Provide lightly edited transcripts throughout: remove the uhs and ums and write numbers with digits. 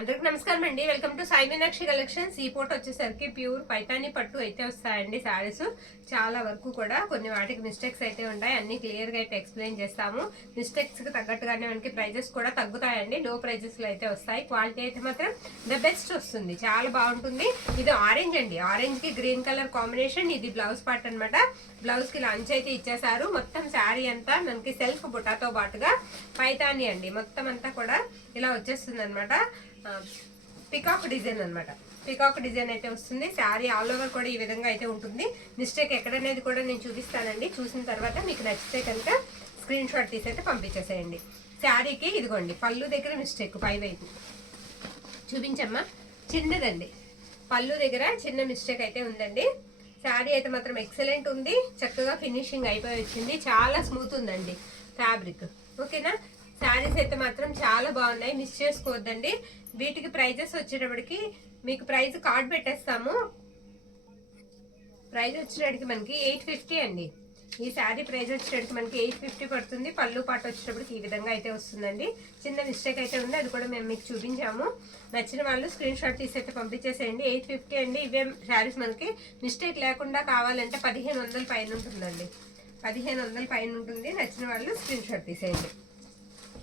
అందరికి నమస్కారం అండి. Welcome to Sai Meenakshi collections. ఈ పూట వచ్చేసరికి ప్యూర్ పైతాని పట్టు అయితే వస్తాయండి శారీస్. చాలా వరకు కూడా కొన్ని వాటికి మిస్టేక్స్ అయితే ఉంటాయి. అన్ని క్లియర్ గా అయితే ఎక్స్ప్లెయిన్ చేస్తాము. మిస్టేక్స్ కి తగ్గట్టుగానే మనకి ప్రైజెస్ కూడా తగ్గుతాయండి. లో ప్రైజెస్ లో అయితే వస్తాయి. క్వాలిటీ అయితే మాత్రం ద బెస్ట్ వస్తుంది. చాలా బాగుంటుంది. ఇది ఆరెంజ్ అండి. ఆరెంజ్ కి గ్రీన్ కలర్ కాంబినేషన్. ఇది బ్లౌజ్ పార్ట్ అనమాట. బ్లౌజ్ కి లంచ్ అయితే ఇచ్చేసారు. మొత్తం శారీ అంతా మనకి సెల్ఫ్ బుటాతో పాటుగా పైతాని అండి. మొత్తం అంతా కూడా ఇలా వచ్చేస్తుంది అనమాట. పికాక్ డిజైన్ అనమాట. పికాక్ డిజైన్ అయితే వస్తుంది. శారీ ఆల్ ఓవర్ కూడా ఈ విధంగా అయితే ఉంటుంది. మిస్టేక్ ఎక్కడనేది కూడా నేను చూపిస్తానండి. చూసిన తర్వాత మీకు నచ్చితే కనుక స్క్రీన్ షాట్ తీసి అయితే పంపించేసేయండి. శారీకి ఇదిగోండి పళ్ళు దగ్గర మిస్టేక్ పై వైపు చూపించమ్మా. చిన్నదండి పళ్ళు దగ్గర చిన్న మిస్టేక్ అయితే ఉందండి. శారీ అయితే మాత్రం ఎక్సలెంట్ ఉంది. చక్కగా ఫినిషింగ్ అయిపోయి వచ్చింది. చాలా స్మూత్ ఉందండి ఫ్యాబ్రిక్. ఓకేనా. శారీస్ అయితే మాత్రం చాలా బాగున్నాయి. మిస్ చేసుకోవద్దండి. వీటికి ప్రైజెస్ వచ్చేటప్పటికి మీకు ప్రైజ్ కార్డ్ పెట్టేస్తాము. ప్రైజ్ వచ్చేటప్పటికి మనకి 850 అండి. ఈ శారీ ప్రైజ్ వచ్చేటప్పటికి మనకి 850 పడుతుంది. పళ్ళు పాటు వచ్చేటప్పటికి ఈ విధంగా అయితే వస్తుందండి. చిన్న మిస్టేక్ అయితే ఉంది. అది కూడా మేము మీకు చూపించాము. నచ్చిన వాళ్ళు స్క్రీన్ షాట్ తీసి అయితే పంపించేసేయండి. 850 అండి. ఇవే శారీస్ మనకి మిస్టేక్ లేకుండా కావాలంటే 1500 పైన ఉంటుందండి. 1500 పైన ఉంటుంది. నచ్చిన వాళ్ళు స్క్రీన్ షాట్ తీసేయండి.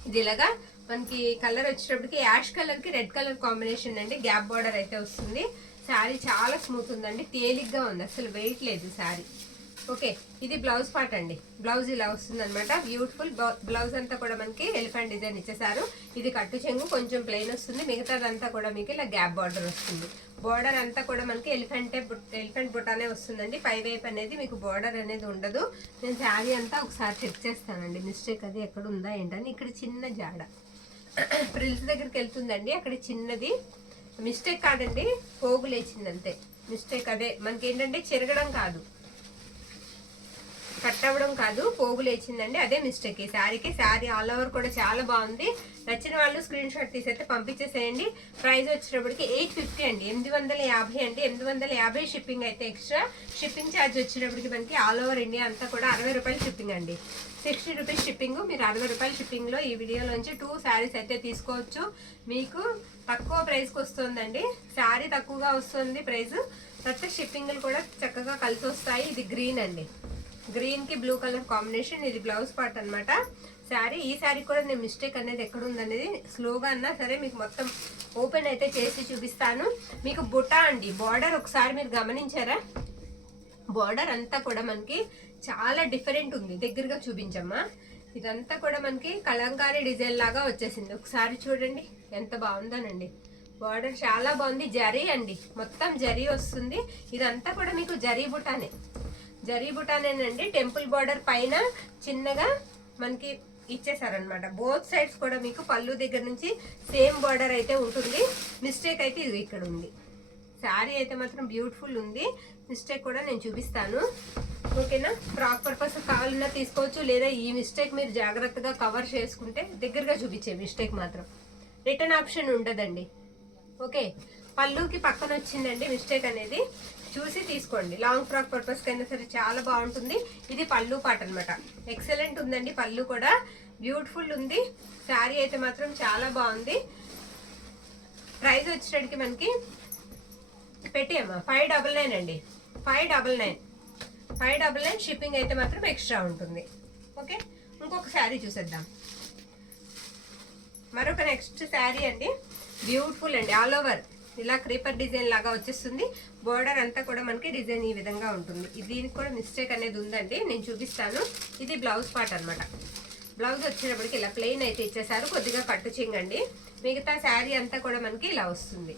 ఇది ఇలాగా మనకి కలర్ వచ్చేటప్పటికి యాష్ కలర్ కి రెడ్ కలర్ కాంబినేషన్ అండి. గ్యాప్ బార్డర్ అయితే వస్తుంది. శారీ చాలా స్మూత్ ఉందండి. తేలిగ్గా ఉంది. అసలు వెయిట్ లేదు శారీ. ఓకే. ఇది బ్లౌజ్ పార్ట్ అండి. బ్లౌజ్ ఇలా వస్తుంది అనమాట. బ్యూటిఫుల్ బ్లౌజ్ అంతా కూడా మనకి ఎలిఫెంట్ డిజైన్ ఇచ్చేసారు. ఇది కట్టు చెంగు కొంచెం ప్లెయిన్ వస్తుంది. మిగతాదంతా కూడా మీకు ఇలా గ్యాప్ బార్డర్ వస్తుంది. బార్డర్ అంతా కూడా మనకి ఎలిఫెంట్ బుటానే వస్తుందండి. పై వైపు అనేది మీకు బార్డర్ అనేది ఉండదు. నేను శారీ అంతా ఒకసారి చెక్ చేస్తానండి. మిస్టేక్ అది ఎక్కడ ఉందా ఏంటని. ఇక్కడ చిన్న జాడ ప్రిల్స్ దగ్గరికి వెళ్తుందండి. అక్కడ చిన్నది మిస్టేక్ కాదండి. పోగు లేచింది అంతే. మిస్టేక్ అదే మనకి ఏంటంటే చెరగడం కాదు, కట్ అవ్వడం కాదు, పోగు లేచిందండి. అదే మిస్టేక్ ఈ శారీకి. శారీ ఆల్ ఓవర్ కూడా చాలా బాగుంది. నచ్చిన వాళ్ళు స్క్రీన్ షాట్ తీసైతే పంపించేసేయండి. ప్రైస్ వచ్చేటప్పటికి 850 అండి. 850 అండి. 850 షిప్పింగ్ అయితే ఎక్స్ట్రా. షిప్పింగ్ ఛార్జ్ వచ్చేటప్పటికి మనకి ఆల్ ఓవర్ ఇండియా అంతా కూడా 60 రూపాయలు షిప్పింగ్ అండి. 60 రూపీస్ షిప్పింగ్. మీరు 60 రూపాయల షిప్పింగ్ లో ఈ వీడియోలోంచి 2 శారీస్ అయితే తీసుకోవచ్చు. మీకు తక్కువ ప్రైస్కి వస్తుందండి. శారీ తక్కువగా వస్తుంది ప్రైస్. తర్వాత షిప్పింగ్లు కూడా చక్కగా కలిసి వస్తాయి. ఇది గ్రీన్ అండి. గ్రీన్ కి బ్లూ కలర్ కాంబినేషన్. ఇది బ్లౌజ్ పార్ట్ అనమాట. శారీ ఈ శారీ కూడా నేను మిస్టేక్ అనేది ఎక్కడ ఉందనేది స్లోగా అన్నా సరే మీకు మొత్తం ఓపెన్ అయితే చేసి చూపిస్తాను. మీకు బుటా అండి. బార్డర్ ఒకసారి మీరు గమనించారా? బార్డర్ అంతా కూడా మనకి చాలా డిఫరెంట్ ఉంది. దగ్గరగా చూపించమ్మా. ఇదంతా కూడా మనకి కలంకారీ డిజైన్ లాగా వచ్చేసింది. ఒకసారి చూడండి ఎంత బాగుందోనండి. బార్డర్ చాలా బాగుంది. జరీ అండి. మొత్తం జరీ వస్తుంది. ఇదంతా కూడా మీకు జరీ బుటానే. జరీ బుటానేనండి. టెంపుల్ బార్డర్ పైన చిన్నగా మనకి ఇచ్చేసారనమాట. బోత్ సైడ్స్ కూడా మీకు పళ్ళు దగ్గర నుంచి సేమ్ బార్డర్ అయితే ఉంటుంది. మిస్టేక్ అయితే ఇది ఇక్కడ ఉంది. శారీ అయితే మాత్రం బ్యూటిఫుల్ ఉంది. మిస్టేక్ కూడా నేను చూపిస్తాను. ఓకేనా. ఫ్రాక్ పర్పస్ కావాలన్నా తీసుకోవచ్చు. లేదా ఈ మిస్టేక్ మీరు జాగ్రత్తగా కవర్ చేసుకుంటే దగ్గరగా చూపించే మిస్టేక్ మాత్రం రిటర్న్ ఆప్షన్ ఉండదండి. ఓకే. పళ్ళుకి పక్కన వచ్చిందండి మిస్టేక్ అనేది. చూసి తీసుకోండి. లాంగ్ ఫ్రాక్ పర్పస్ కైనా సరే చాలా బాగుంటుంది. ఇది పళ్ళు పాట అనమాట. ఎక్సలెంట్ ఉందండి. పళ్ళు కూడా బ్యూటిఫుల్ ఉంది. శారీ అయితే మాత్రం చాలా బాగుంది. ప్రైస్ వచ్చేటప్పటికి మనకి పెట్టేయమ్మా 599 అండి. 599 షిప్పింగ్ అయితే మాత్రం ఎక్స్ట్రా ఉంటుంది. ఓకే. ఇంకొక శారీ చూసేద్దాం. మరొక నెక్స్ట్ శారీ అండి. బ్యూటిఫుల్ అండి. ఆల్ ఓవర్ ఇలా క్రీపర్ డిజైన్ లాగా వచ్చేస్తుంది. బోర్డర్ అంతా కూడా మనకి డిజైన్ ఈ విధంగా ఉంటుంది. దీనికి కూడా మిస్టేక్ అనేది ఉందండి. నేను చూపిస్తాను. ఇది బ్లౌజ్ పార్ట్ అనమాట. బ్లౌజ్ వచ్చేటప్పటికి ఇలా ప్లెయిన్ అయితే ఇచ్చేసారు. కొద్దిగా కట్టు చెంగండి. మిగతా శారీ అంతా కూడా మనకి ఇలా వస్తుంది.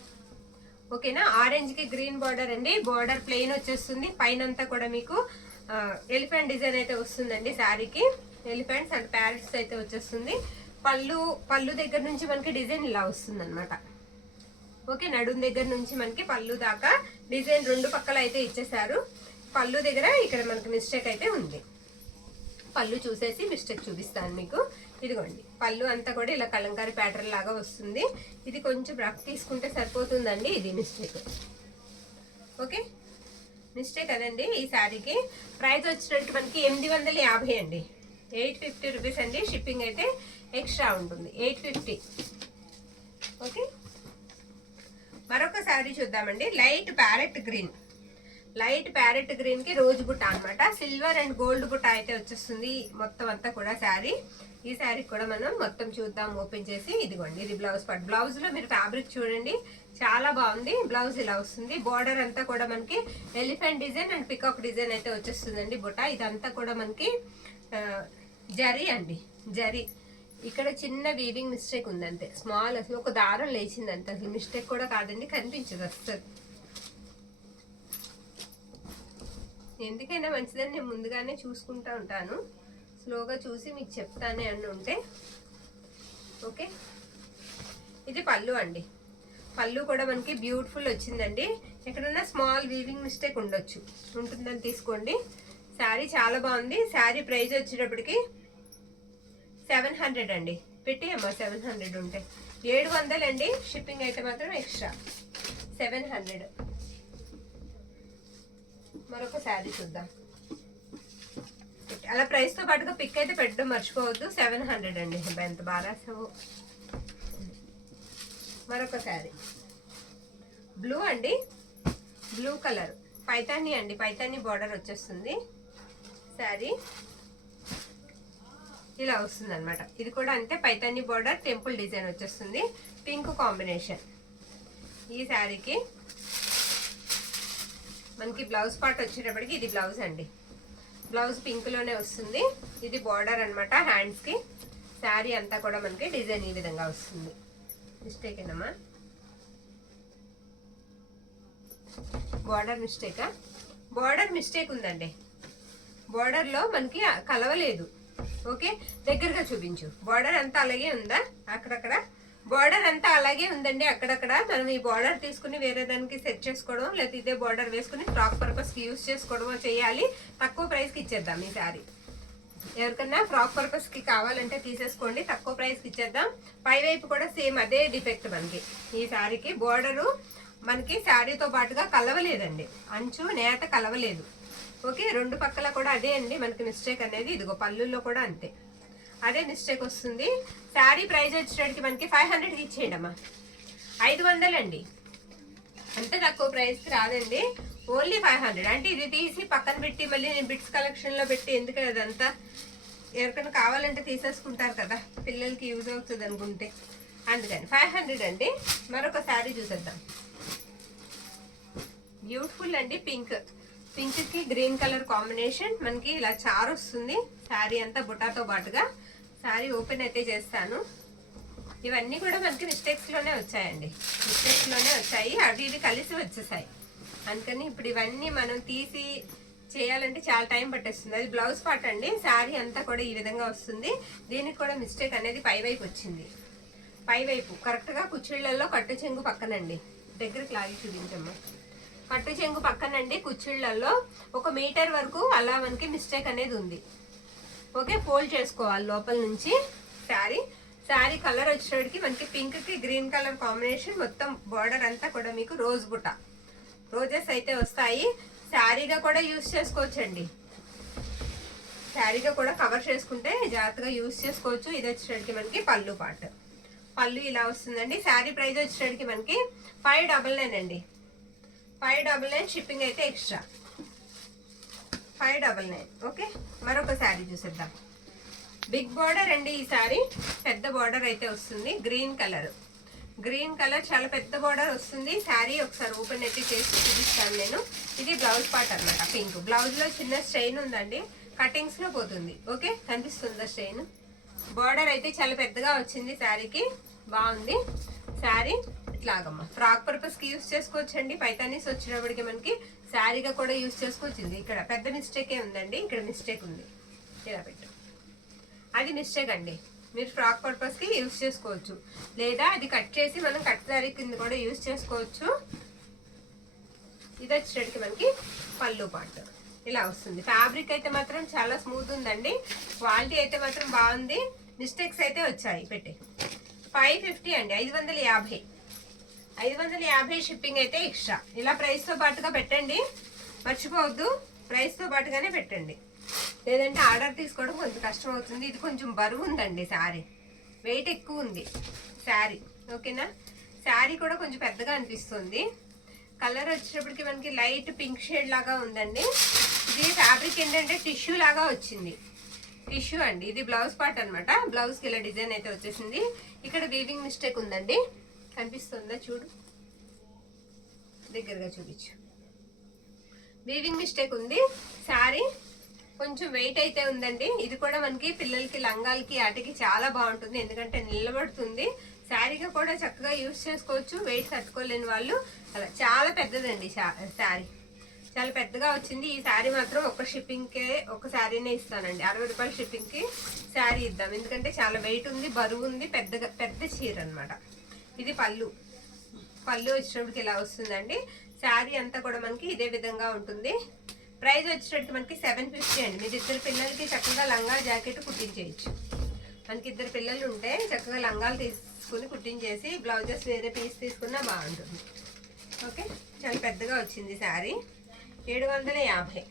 ఓకేనా. ఆరెంజ్ కి గ్రీన్ బార్డర్ అండి. బార్డర్ ప్లెయిన్ వచ్చేస్తుంది. పైన అంతా కూడా మీకు ఎలిఫెంట్ డిజైన్ అయితే వస్తుందండి. శారీకి ఎలిఫెంట్స్ అండ్ ప్యారెట్స్ అయితే వచ్చేస్తుంది. పళ్ళు దగ్గర నుంచి మనకి డిజైన్ ఇలా వస్తుంది అనమాట. ఓకే. నడుం దగ్గర నుంచి మనకి పళ్ళు దాకా డిజైన్ 2 పక్కల అయితే ఇచ్చేసారు. పళ్ళు దగ్గర ఇక్కడ మనకి మిస్టేక్ అయితే ఉంది. పళ్ళు చూసేసి మిస్టేక్ చూపిస్తాను మీకు. ఇదిగోండి పళ్ళు అంతా కూడా ఇలా కలంకారీ ప్యాటర్న్ లాగా వస్తుంది. ఇది కొంచెం రఫ్ తీసుకుంటే సరిపోతుందండి. ఇది మిస్టేక్. ఓకే. మిస్టేక్ అదండి. ఈ శారీకి ప్రైస్ వచ్చినట్టు మనకి 850 అండి. 850 రూపీస్ అండి. షిప్పింగ్ అయితే ఎక్స్ట్రా ఉంటుంది. 850. ఓకే. శారీ చూద్దామండి. Light parrot green, light parrot green కి రోజ్ బుట్ట అనమాట. సిల్వర్ అండ్ గోల్డ్ బుట్ట అయితే వచ్చేస్తుంది మొత్తం అంతా కూడా శారీ. ఈ శారీ కూడా మనం మొత్తం చూద్దాం ఓపెన్ చేసి. ఇదిగోండి, ఇది బ్లౌజ్ పార్ట్. బ్లౌజ్ లో మీరు ఫ్యాబ్రిక్ చూడండి, చాలా బాగుంది. బ్లౌజ్ ఇలా వస్తుంది. బార్డర్ అంతా కూడా మనకి elephant design and peacock design అయితే వచ్చేస్తుందండి బుట్ట. ఇదంతా కూడా మనకి జరీ అండి, జరీ. ఇక్కడ చిన్న వీవింగ్ మిస్టేక్ ఉందంతే, స్మాల్. అసలు ఒక దారం లేచిందంతే, అసలు మిస్టేక్ కూడా కాదండి, కనిపించదు అసలు. ఎందుకైనా మంచిదని నేను ముందుగానే చూసుకుంటా ఉంటాను, స్లోగా చూసి మీకు చెప్తానే అని ఉంటే. ఓకే, ఇది పళ్ళు అండి. పళ్ళు కూడా మనకి బ్యూటిఫుల్ వచ్చిందండి. ఎక్కడన్నా స్మాల్ వీవింగ్ మిస్టేక్ ఉండొచ్చు, ఉంటుందని తీసుకోండి. శారీ చాలా బాగుంది. శారీ ప్రైస్ వచ్చేటప్పటికి 700 అండి. పెట్టి అమ్మా 700 ఉంటే 700 అండి. షిప్పింగ్ అయితే మాత్రం ఎక్స్ట్రా 700. మరొక శారీ చూద్దాం. అలా ప్రైస్ తో పాటుగా పిక్ అయితే పెట్టడం మర్చిపోవద్దు. 700 అండి. ఎంత బాగా. మరొక శారీ బ్లూ అండి, బ్లూ కలర్ పైతాని అండి, పైతాని బార్డర్ వచ్చేస్తుంది. శారీ ఇలా వస్తుంది అనమాట. ఇది కూడా అంతే, పైతాని బార్డర్, టెంపుల్ డిజైన్ వచ్చేస్తుంది, పింక్ కాంబినేషన్. ఈ శారీకి మనకి బ్లౌజ్ పార్ట్ వచ్చేటప్పటికి ఇది బ్లౌజ్ అండి. బ్లౌజ్ పింక్ లోనే వస్తుంది. ఇది బార్డర్ అనమాట హ్యాండ్స్ కి. శారీ అంతా కూడా మనకి డిజైన్ ఈ విధంగా వస్తుంది. మిస్టేక్ ఏనమ్మా, బార్డర్ మిస్టేకా? బార్డర్ మిస్టేక్ ఉందండి. బార్డర్ లో మనకి కలవలేదు. ఓకే, దగ్గరగా చూపించు. బార్డర్ అంతా అలాగే ఉందా? అక్కడక్కడ బార్డర్ అంతా అలాగే ఉందండి. అక్కడక్కడ మనం ఈ బార్డర్ తీసుకుని వేరే దానికి సెట్ చేసుకోవడం, లేకపోతే ఇదే బార్డర్ వేసుకుని ఫ్రాక్ పర్పస్ కి యూజ్ చేసుకోవడమో చేయాలి. తక్కువ ప్రైస్ కి ఇచ్చేద్దాం ఈ శారీ. ఎవరికన్నా ఫ్రాక్ పర్పస్ కి కావాలంటే తీసేసుకోండి, తక్కువ ప్రైస్ కి ఇచ్చేద్దాం. పై వైపు కూడా సేమ్ అదే డిఫెక్ట్ మనకి. ఈ శారీకి బార్డరు మనకి శారీతో పాటుగా కలవలేదండి, అంచు నేత కలవలేదు. ఓకే, రెండు పక్కల కూడా అదే అండి మనకి మిస్టేక్ అనేది. ఇదిగో పళ్ళుల్లో కూడా అంతే, అదే మిస్టేక్ వస్తుంది. శారీ ప్రైస్ వచ్చేటప్పటికి మనకి 500కి ఇచ్చేయండి అమ్మా. 500 అండి, అంత తక్కువ ప్రైస్కి రాదండి. ఓన్లీ 500. అంటే ఇది తీసి పక్కన పెట్టి మళ్ళీ నేను బిట్స్ కలెక్షన్లో పెట్టి ఎందుకు అదంతా. ఎవరికైనా కావాలంటే తీసేసుకుంటారు కదా, పిల్లలకి యూజ్ అవుతుంది అనుకుంటే, అందుకని 500 అండి. మరొక శారీ చూసేద్దాం. బ్యూటిఫుల్ అండి, పింక్. పింక్ కి గ్రీన్ కలర్ కాంబినేషన్. మనకి ఇలా చారు వస్తుంది శారీ అంతా బుటాతో పాటుగా. శారీ ఓపెన్ అయితే చేస్తాను. ఇవన్నీ కూడా మనకి మిస్టేక్స్ లోనే వచ్చాయండి, మిస్టేక్స్ లోనే వచ్చాయి. అవి ఇవి కలిసి వచ్చేసాయి. అందుకని ఇప్పుడు ఇవన్నీ మనం తీసి చేయాలంటే చాలా టైం పట్టేస్తుంది. అది బ్లౌజ్ పార్ట్ అండి. శారీ అంతా కూడా ఈ విధంగా వస్తుంది. దీనికి కూడా మిస్టేక్ అనేది పై వైపు వచ్చింది. పై వైపు కరెక్ట్ గా కుచ్చిళ్లలో కట్టు చెంగు పక్కనండి. దగ్గరికి లాగి చూపించమ్మా. కట్టు చెంగు పక్కనండి కుచ్చిళ్లలో 1 మీటర్ వరకు అలా మనకి మిస్టేక్ అనేది ఉంది. ఓకే, ఫోల్డ్ చేసుకోవాలి లోపల నుంచి. శారీ కలర్ వచ్చేటికి మనకి పింక్ కి గ్రీన్ కలర్ కాంబినేషన్. మొత్తం బార్డర్ అంతా కూడా మీకు రోజ్ బుట్ట, రోజెస్ అయితే వస్తాయి. శారీగా కూడా యూజ్ చేసుకోవచ్చండి. శారీగా కూడా కవర్ చేసుకుంటే జాగ్రత్తగా యూజ్ చేసుకోవచ్చు. ఇది వచ్చేటికి మనకి పళ్ళు పార్ట్. పళ్ళు ఇలా వస్తుందండి. శారీ ప్రైస్ వచ్చేటికి మనకి 599 అండి. 599. షిప్పింగ్ అయితే ఎక్స్ట్రా 599. ఓకే, మరొక శారీ చూసేద్దాం. బిగ్ బార్డర్ అండి. ఈ శారీ పెద్ద బార్డర్ అయితే వస్తుంది. గ్రీన్ కలర్, గ్రీన్ కలర్ చాలా పెద్ద బార్డర్ వస్తుంది. శారీ ఒకసారి ఓపెన్ అయితే చేసి చూపిస్తాను నేను. ఇది బ్లౌజ్ పార్ట్ అనమాట. పింక్ బ్లౌజ్ లో చిన్న స్ట్రెయిన్ ఉందండి, కటింగ్స్ లో పోతుంది. ఓకే, కనిపిస్తుందా స్ట్రెయిన్? బార్డర్ అయితే చాలా పెద్దగా వచ్చింది శారీకి, బాగుంది. శారీ ఇట్లాగమ్మా ఫ్రాక్ పర్పస్ కి యూజ్ చేసుకోవచ్చండి. పైతానీస్ వచ్చినప్పటికి మనకి శారీగా కూడా యూజ్ చేసుకోవచ్చింది. ఇక్కడ పెద్ద మిస్టేకే ఉందండి, ఇక్కడ మిస్టేక్ ఉంది. ఇలా పెట్టు, అది మిస్టేక్ అండి. మీరు ఫ్రాక్ పర్పస్ కి యూజ్ చేసుకోవచ్చు, లేదా అది కట్ చేసి మనం కట్ శారీ కింద కూడా యూజ్ చేసుకోవచ్చు. ఇది వచ్చేటికి మనకి పళ్ళు పార్ట్ ఇలా వస్తుంది. ఫ్యాబ్రిక్ అయితే మాత్రం చాలా స్మూత్ ఉందండి. క్వాలిటీ అయితే మాత్రం బాగుంది. మిస్టేక్స్ అయితే వచ్చాయి. పెట్టి 550 అండి. 550. 550 షిప్పింగ్ అయితే ఎక్స్ట్రా. ఇలా ప్రైస్ తో పాటుగా పెట్టండి, మర్చిపోవద్దు. ప్రైస్ తో పాటుగానే పెట్టండి, లేదంటే ఆర్డర్ తీసుకోవడం కొంచెం కష్టం అవుతుంది. ఇది కొంచెం బరువు ఉందండి శారీ, వెయిట్ ఎక్కువ ఉంది శారీ. ఓకేనా, శారీ కూడా కొంచెం పెద్దగా అనిపిస్తుంది. కలర్ వచ్చేటప్పటికి మనకి లైట్ పింక్ షేడ్ లాగా ఉందండి. ఇది ఫ్యాబ్రిక్ ఏంటంటే టిష్యూ లాగా వచ్చింది, టిష్యూ అండి. ఇది బ్లౌజ్ పార్ట్ అనమాట. బ్లౌజ్కి ఇలా డిజైన్ అయితే వచ్చేసింది. ఇక్కడ వీవింగ్ మిస్టేక్ ఉందండి, కనిపిస్తుందా చూడు, దగ్గరగా చూపించు. వీవింగ్ మిస్టేక్ ఉంది. శారీ కొంచెం వెయిట్ అయితే ఉందండి. ఇది కూడా మనకి పిల్లలకి లంగాలకి వాటికి చాలా బాగుంటుంది, ఎందుకంటే నిలబడుతుంది. శారీగా కూడా చక్కగా యూజ్ చేసుకోవచ్చు, వెయిట్ తట్టుకోలేని వాళ్ళు. అలా చాలా పెద్దదండి శారీ, చాలా పెద్దగా వచ్చింది. ఈ శారీ మాత్రం ఒక షిప్పింగ్కే ఒక శారీనే ఇస్తానండి. 60 రూపాయల షిప్పింగ్కి శారీ ఇద్దాం, ఎందుకంటే చాలా వెయిట్ ఉంది, బరువు ఉంది, పెద్ద చీర అనమాట. ఇది పళ్ళు వచ్చేటప్పటికి ఇలా వస్తుందండి. శారీ అంతా కూడా మనకి ఇదే విధంగా ఉంటుంది. ప్రైస్ వచ్చేటప్పటికి మనకి 750 అండి. మీరు ఇద్దరు పిల్లలకి చక్కగా లంగా జాకెట్ కుట్టించేయచ్చు. మనకి ఇద్దరు పిల్లలు ఉంటే చక్కగా లంగాలు తీసుకుని కుట్టించేసి బ్లౌజెస్ వేరే పీస్ తీసుకున్నా బాగుంటుంది. ఓకే, చాలా పెద్దగా వచ్చింది శారీ. 750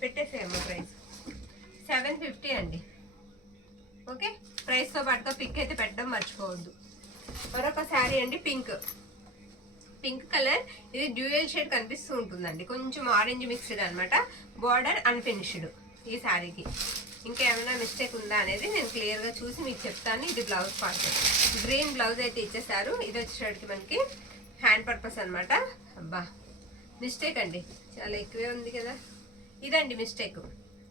పెట్టేసేమో ప్రైస్. 750 అండి. ఓకే, ప్రైస్తో పాటుగా పిక్ అయితే పెట్టడం మర్చిపోవద్దు. మరొక శారీ అండి, పింక్ కలర్. ఇది డ్యూయల్ షేడ్ కనిపిస్తూ ఉంటుందండి, కొంచెం ఆరెంజ్ మిక్స్డ్ అనమాట. బార్డర్ అన్ఫినిష్డ్ ఈ శారీకి. ఇంకేమైనా మిస్టేక్ ఉందా అనేది నేను క్లియర్గా చూసి మీకు చెప్తాను. ఇది బ్లౌజ్ పార్ట్, గ్రీన్ బ్లౌజ్ అయితే ఇచ్చేసారు. ఇది వచ్చేసరికి మనకి హ్యాండ్ పర్పస్ అనమాట. అబ్బా మిస్టేక్ అండి, చాలా ఎక్కువే ఉంది కదా. ఇదండి మిస్టేక్,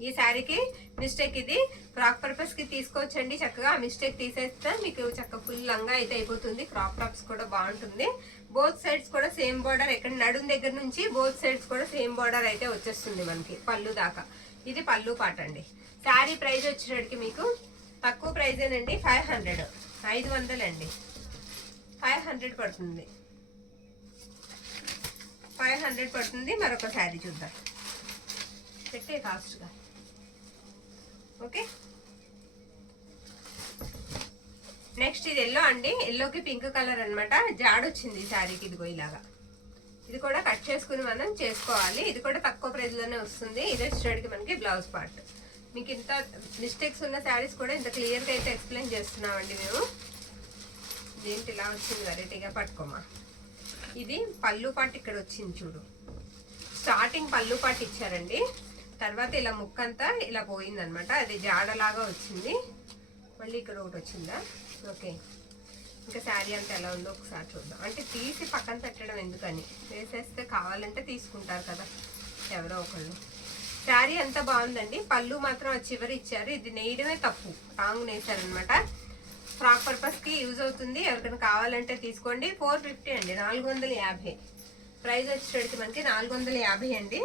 ఈ శారీకి మిస్టేక్. ఇది ఫ్రాక్ పర్పస్కి తీసుకోవచ్చండి. చక్కగా మిస్టేక్ తీసేస్తే మీకు చక్కగా ఫుల్ లంగా అయితే అయిపోతుంది. క్రాప్ టాప్స్ కూడా బాగుంటుంది. బోత్ సైడ్స్ కూడా సేమ్ బార్డర్, ఎక్కడ నడుం దగ్గర నుంచి బోత్ సైడ్స్ కూడా సేమ్ బార్డర్ అయితే వచ్చేస్తుంది మనకి పళ్ళు దాకా. ఇది పళ్ళు పాట అండి. శారీ ప్రైస్ వచ్చేటప్పటికి మీకు తక్కువ ప్రైజేనండి, 500 అండి. 500 పడుతుంది, 500 పడుతుంది. మరొక శారీ చూద్దాం, పెట్టే కాస్ట్గా. ఓకే, నెక్స్ట్ ఇది ఎల్లో అండి. ఎల్లోకి పింక్ కలర్ అనమాట. జాడొచ్చింది ఈ శారీకి, ఇదిగో ఇలాగా. ఇది కూడా కట్ చేసుకుని మనం చేసుకోవాలి. ఇది కూడా తక్కువ ప్రైస్లోనే వస్తుంది. ఇది వచ్చేటికి మనకి బ్లౌజ్ పార్ట్. మీకు ఇంత మిస్టేక్స్ ఉన్న శారీస్ కూడా ఇంత క్లియర్గా అయితే ఎక్స్ప్లెయిన్ చేస్తున్నామండి మేము. ఏంటి ఇలా వచ్చింది వెరైటీగా, పట్టుకోమా. ఇది పళ్ళు పార్ట్ ఇక్కడ వచ్చింది చూడు. స్టార్టింగ్ పళ్ళు పార్ట్ ఇచ్చారండి, తర్వాత ఇలా ముక్కంతా ఇలా పోయిందనమాట. అది జాడలాగా వచ్చింది. మళ్ళీ ఇక్కడ ఒకటి వచ్చిందా. ఓకే, ఇంకా శారీ అంతా ఎలా ఉందో ఒకసారి చూద్దాం. అంటే తీసి పక్కన పెట్టడం ఎందుకని, వేసేస్తే కావాలంటే తీసుకుంటారు కదా ఎవరో ఒకళ్ళు. శారీ అంతా బాగుందండి. పళ్ళు మాత్రం చివరి ఇచ్చారు, ఇది నేయడమే తప్పు, రాంగ్ నేసారనమాట. ఫ్రాక్ పర్పస్కి యూజ్ అవుతుంది, ఎవరికైనా కావాలంటే తీసుకోండి. 450 అండి, 450. ప్రైస్ వచ్చేటికి మనకి 450 అండి.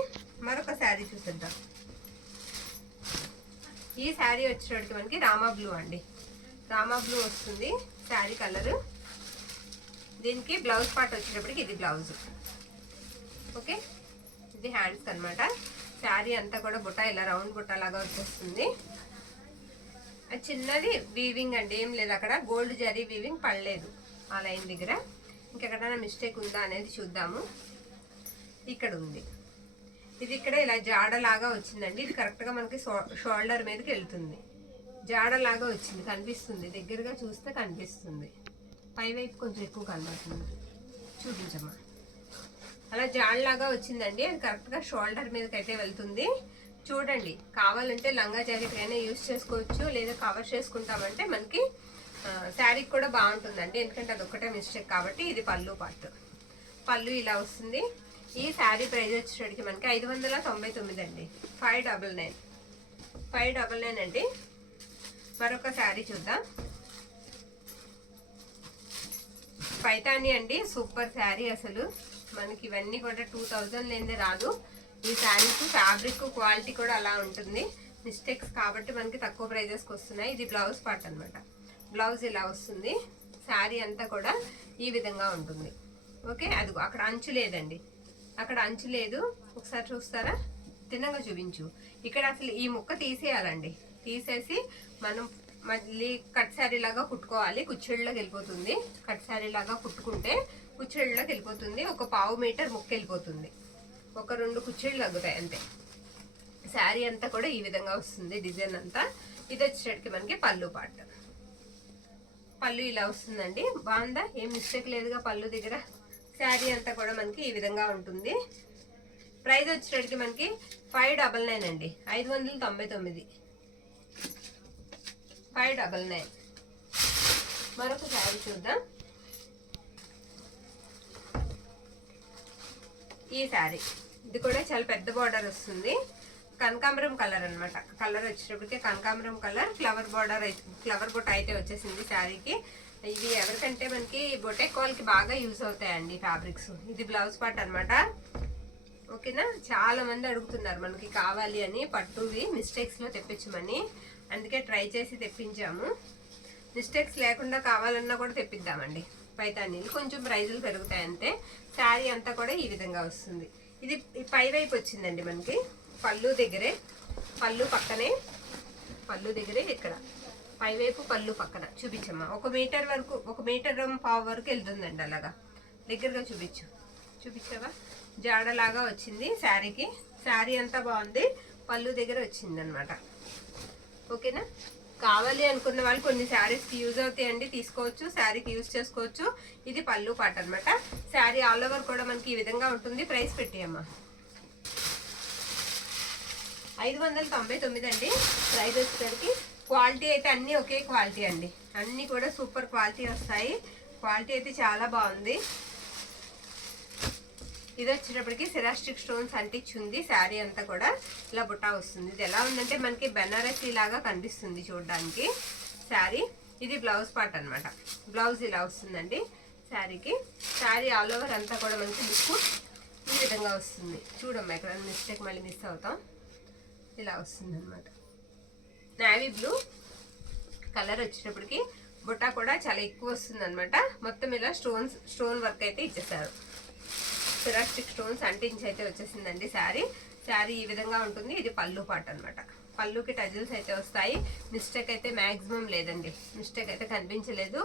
మరొక శారీ చూసేద్దాం. ఈ శారీ వచ్చేటికి మనకి రామా బ్లూ అండి. రామా బ్లూ వస్తుంది శారీ కలరు. దీనికి బ్లౌజ్ పార్ట్ వచ్చేటప్పటికి ఇది బ్లౌజ్. ఓకే, ఇది హ్యాండ్స్ అనమాట. శారీ అంతా కూడా బుట్ట ఇలా రౌండ్ బుట్ట లాగా వచ్చేస్తుంది. చిన్నది వీవింగ్ అండి, ఏం లేదు అక్కడ. గోల్డ్ జరీ వీవింగ్ పడలేదు ఆ లైన్ దగ్గర. ఇంకెక్కడైనా మిస్టేక్ ఉందా అనేది చూద్దాము. ఇక్కడ ఉంది, ఇది ఇక్కడ ఇలా జాడలాగా వచ్చిందండి. ఇది కరెక్ట్గా మనకి షోల్డర్ మీదకి వెళ్తుంది. జాడలాగా వచ్చింది, కనిపిస్తుంది, దగ్గరగా చూస్తే కనిపిస్తుంది. పైవైపు కొంచెం ఎక్కువ కనబడుతుంది, చూపించమ్మా. అలా జాడలాగా వచ్చిందండి. అది కరెక్ట్గా షోల్డర్ మీదకి అయితే వెళ్తుంది. చూడండి, కావాలంటే లంగా జాకెట్ అయినా యూజ్ చేసుకోవచ్చు, లేదా కవర్ చేసుకుంటామంటే మనకి శారీకి కూడా బాగుంటుందండి, ఎందుకంటే అదొక్కటే మిస్టేక్ కాబట్టి. ఇది పళ్ళు పార్ట్, పళ్ళు ఇలా వస్తుంది. ఈ శారీ ప్రైస్ వచ్చేటికి మనకి 599 అండి. 599 అండి. మరొక శారీ చూద్దాం. పైతాని అండి, సూపర్ శారీ. అసలు మనకి ఇవన్నీ కూడా 2000 లేదే రాదు. ఈ శారీస్ ఫ్యాబ్రిక్ క్వాలిటీ కూడా అలా ఉంటుంది. మిస్టేక్స్ కాబట్టి మనకి తక్కువ ప్రైజెస్కి వస్తున్నాయి. ఇది బ్లౌజ్ పార్ట్ అనమాట. బ్లౌజ్ ఇలా వస్తుంది. శారీ అంతా కూడా ఈ విధంగా ఉంటుంది. ఓకే, అదిగో అక్కడ అంచు లేదండి, అక్కడ అంచు లేదు. ఒకసారి చూస్తారా, తిన్నగా చూపించు. ఇక్కడ అసలు ఈ ముక్క తీసేయాలండి. తీసేసి మనం మళ్ళీ కట్ శారీ లాగా కుట్టుకోవాలి. కుచ్చిళ్ళకి వెళ్ళిపోతుంది. కట్ శారీ లాగా కుట్టుకుంటే కుచ్చిళ్ళకి వెళ్ళిపోతుంది. ఒక 1/2 మీటర్ ముక్క వెళ్ళిపోతుంది. ఒక 2 కుచ్చిళ్ళు తగ్గుతాయి అంతే. శారీ అంతా కూడా ఈ విధంగా వస్తుంది, డిజైన్ అంతా. ఇది వచ్చేటికి మనకి పళ్ళు పార్ట్. పళ్ళు ఇలా వస్తుందండి. బాగుందా, ఏం మిస్టేక్ లేదుగా పళ్ళు దగ్గర. శారీ అంతా కూడా మనకి ఈ విధంగా ఉంటుంది. ప్రైస్ వచ్చేటప్పటికి మనకి 599 అండి, 599, 599. మరొక శారీ చూద్దాం. ఈ శారీ ఇది కూడా చాలా పెద్ద బార్డర్ వస్తుంది, కనకాంబరం కలర్ అనమాట. కలర్ వచ్చేటప్పటికి కనకాంబరం colour, flower border, flower Botta అయితే వచ్చేసింది శారీకి. ఇది ఎవరికంటే మనకి బొటెక్ వాళ్ళకి బాగా యూజ్ అవుతాయండి ఫ్యాబ్రిక్స్. ఇది బ్లౌజ్ పార్ట్ అనమాట. ఓకేనా, చాలా మంది అడుగుతున్నారు మనకి కావాలి అని పట్టువి మిస్టేక్స్ లో తెప్పించమని, అందుకే ట్రై చేసి తెప్పించాము. మిస్టేక్స్ లేకుండా కావాలన్నా కూడా తెప్పిద్దామండి. పైతానీలు కొంచెం ప్రైజులు పెరుగుతాయి అంతే. శారీ అంతా కూడా ఈ విధంగా వస్తుంది. ఇది పై వైపు వచ్చిందండి మనకి, పళ్ళు దగ్గరే, పళ్ళు పక్కనే, పళ్ళు దగ్గరే ఇక్కడ పైవైపు పళ్ళు పక్కన చూపించమ్మా. 1 మీటర్ వరకు, 1 మీటర్ పావు వరకు వెళ్తుందండి. అలాగా దగ్గరగా చూపించావా? జాడలాగా వచ్చింది శారీకి. శారీ అంతా బాగుంది, పళ్ళు దగ్గర వచ్చింది అనమాట. ఓకేనా, కావాలి అనుకున్న వాళ్ళు కొన్ని శారీస్కి యూజ్ అవుతాయండి, తీసుకోవచ్చు, శారీకి యూజ్ చేసుకోవచ్చు. ఇది పళ్ళు పాట అనమాట. శారీ ఆల్ ఓవర్ కూడా మనకి ఈ విధంగా ఉంటుంది. ప్రైస్ పెట్టేయమ్మా 599 అండి. ప్రైస్ వచ్చేసరికి క్వాలిటీ అయితే అన్నీ ఒకే క్వాలిటీ అండి, అన్నీ కూడా సూపర్ క్వాలిటీ వస్తాయి. క్వాలిటీ అయితే చాలా బాగుంది. ఇది వచ్చేటప్పటికి సిరాస్టిక్ స్టోన్స్ అంటించింది. శారీ అంతా కూడా ఇలా బుట్టా వస్తుంది. ఇది ఎలా ఉందంటే మనకి బెనారసీ లాగా కనిపిస్తుంది చూడడానికి శారీ. ఇది బ్లౌజ్ పార్ట్ అనమాట. బ్లౌజ్ ఇలా వస్తుందండి శారీకి. శారీ ఆల్ ఓవర్ అంతా కూడా మనకి లుక్ ఈ విధంగా వస్తుంది. చూడమ్మా, ఇక్కడ మిస్టేక్ మళ్ళీ మిస్ అవుతాం. ఇలా వస్తుంది అనమాట. నేవీ బ్లూ కలర్ వచ్చేటప్పటికి బుట్టా కూడా చాలా ఎక్కువ వస్తుంది అనమాట. మొత్తం ఇలా స్టోన్ వర్క్ అయితే ఇచ్చేసారు. సిరాస్టిక్ స్టోన్స్ అంటించి అయితే వచ్చేసిందండి శారీ. శారీ ఈ విధంగా ఉంటుంది. ఇది పళ్ళు పాట అనమాట. పళ్ళుకి టజిల్స్ అయితే వస్తాయి. మిస్టేక్ అయితే మ్యాక్సిమం లేదండి, మిస్టేక్ అయితే కనిపించలేదు.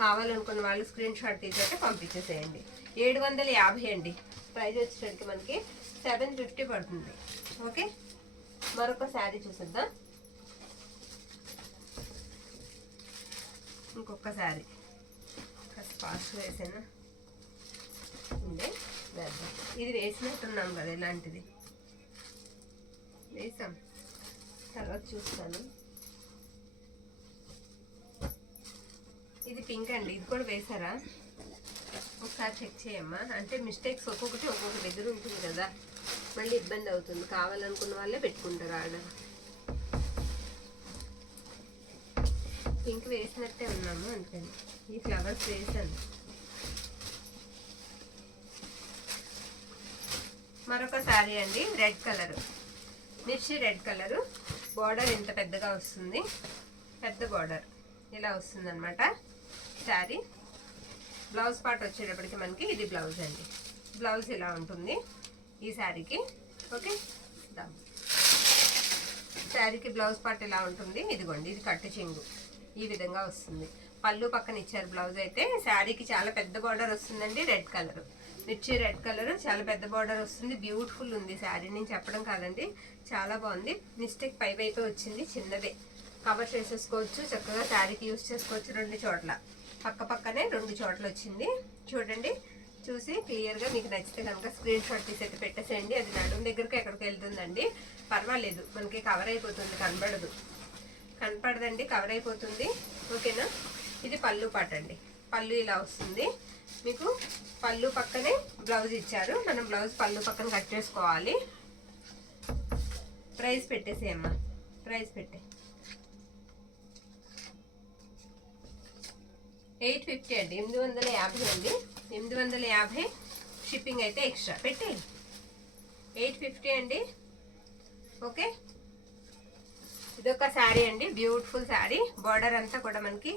కావాలనుకున్న వాళ్ళు స్క్రీన్ షాట్ తీసి అయితే పంపించేసేయండి. 750 అండి. ప్రైస్ వచ్చేసరికి మనకి 750 పడుతుంది. ఓకే, మరొక శారీ చూసిద్దాం. ఇంకొక శారీ కాస్త ఫాస్ట్ వేసాను, ఇది వేసినట్టున్నాం కదా, ఇలాంటిది వేసాం, తర్వాత చూస్తాను. ఇది పింక్ అండి, ఇది కూడా వేసారా ఒకసారి చెక్ చేయమ్మా. అంటే మిస్టేక్స్ ఒక్కొక్కటి ఒక్కొక్క దగ్గర ఉంటుంది కదా, మళ్ళీ ఇబ్బంది అవుతుంది. కావాలనుకున్న వాళ్ళే పెట్టుకుంటారు ఆర్డర్. పింక్ వేసినట్టే ఉన్నాము అందుకని ఈ ఫ్లవర్స్ వేసాను. మరొక శారీ అండి, రెడ్ కలర్, మిర్చి రెడ్ కలరు. బార్డర్ ఇంత పెద్దగా వస్తుంది, పెద్ద బార్డర్ ఇలా వస్తుంది అనమాట శారీ. బ్లౌజ్ పార్ట్ వచ్చేటప్పటికి మనకి ఇది బ్లౌజ్ అండి. బ్లౌజ్ ఇలా ఉంటుంది ఈ శారీకి. ఓకే, శారీకి బ్లౌజ్ పార్ట్ ఇలా ఉంటుంది. ఇదిగోండి, ఇది కట్టు చెంగు ఈ విధంగా వస్తుంది. పళ్ళు పక్కన ఇచ్చారు బ్లౌజ్ అయితే. శారీకి చాలా పెద్ద బార్డర్ వస్తుందండి. రెడ్ కలర్, మిర్చి రెడ్ కలర్, చాలా పెద్ద బార్డర్ వస్తుంది. బ్యూటిఫుల్ ఉంది శారీ, నేను చెప్పడం కాదండి, చాలా బాగుంది. మిస్టేక్ పై వైపు వచ్చింది, చిన్నదే. కవర్ చేసేసుకోవచ్చు, చక్కగా శారీకి యూజ్ చేసుకోవచ్చు. 2 చోట్ల పక్క పక్కనే 2 చోట్ల వచ్చింది. చూడండి, చూసి క్లియర్గా మీకు నచ్చితే కనుక స్క్రీన్ షాట్ తీసి అయితే పెట్టేసేయండి. అది నడుము దగ్గరకు ఎక్కడికి వెళ్తుందండి, పర్వాలేదు, మనకి కవర్ అయిపోతుంది, కనపడదండి, కవర్ అయిపోతుంది. ఓకేనా, ఇది పళ్ళు పాట అండి. పళ్ళు ఇలా వస్తుంది మీకు. పళ్ళు పక్కనే బ్లౌజ్ ఇచ్చారు, మనం బ్లౌజ్ పళ్ళు పక్కన కట్ చేసుకోవాలి. ప్రైస్ పెట్టేసేయమ్మా, ప్రైస్ పెట్టే 850 అండి, 850 అండి, 850. షిప్పింగ్ అయితే ఎక్స్ట్రా పెట్టి 850 అండి. ఓకే, ఇదొక శారీ అండి, బ్యూటిఫుల్ శారీ. బార్డర్ అంతా కూడా మనకి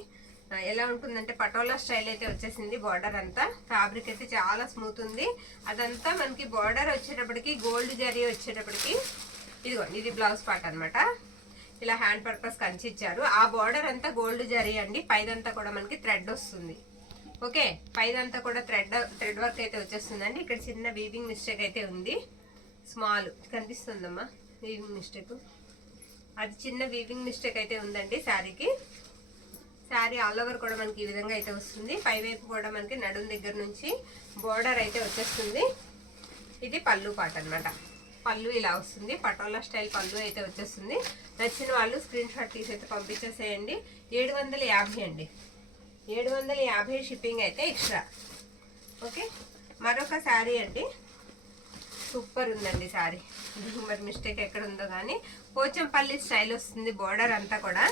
ఎలా ఉంటుందంటే పటోలా స్టైల్ అయితే వచ్చేసింది. బార్డర్ అంతా ఫ్యాబ్రిక్ అయితే చాలా స్మూత్ ఉంది. అదంతా మనకి బార్డర్ వచ్చేటప్పటికి గోల్డ్ జరీ వచ్చేటప్పటికి ఇదిగోండి, ఇది బ్లౌజ్ పార్ట్ అనమాట. ఇలా హ్యాండ్ పర్పస్ కంచి ఇచ్చారు. ఆ బార్డర్ అంతా గోల్డ్ జరీ అండి. పైదంతా కూడా మనకి థ్రెడ్ వస్తుంది. ఓకే, పైదంతా కూడా థ్రెడ్ వర్క్ అయితే వచ్చేస్తుందండి. ఇక్కడ చిన్న వీవింగ్ మిస్టేక్ అయితే ఉంది, స్మాల్ కనిపిస్తుందమ్మా వీవింగ్ మిస్టేక్. అది చిన్న వీవింగ్ మిస్టేక్ అయితే ఉందండి శారీకి. శారీ ఆల్ ఓవర్ కూడా మనకి ఈ విధంగా అయితే వస్తుంది. పైవైపు కూడా మనకి నడుం దగ్గర నుంచి బోర్డర్ అయితే వచ్చేస్తుంది. ఇది పళ్ళు పాట అన్నమాట. పళ్ళు ఇలా వస్తుంది, పటోలా స్టైల్ పళ్ళు అయితే వచ్చేస్తుంది. నచ్చిన వాళ్ళు స్క్రీన్ షాట్ తీసి అయితే పంపించేసేయండి. 750 అండి, 750 షిప్పింగ్ అయితే ఎక్స్ట్రా. ఓకే, మరొక శారీ అండి. సూపర్ ఉందండి శారీ. మరి మిస్టేక్ ఎక్కడ ఉందో కానీ పోచంపల్లి స్టైల్ వస్తుంది బోర్డర్ అంతా కూడా.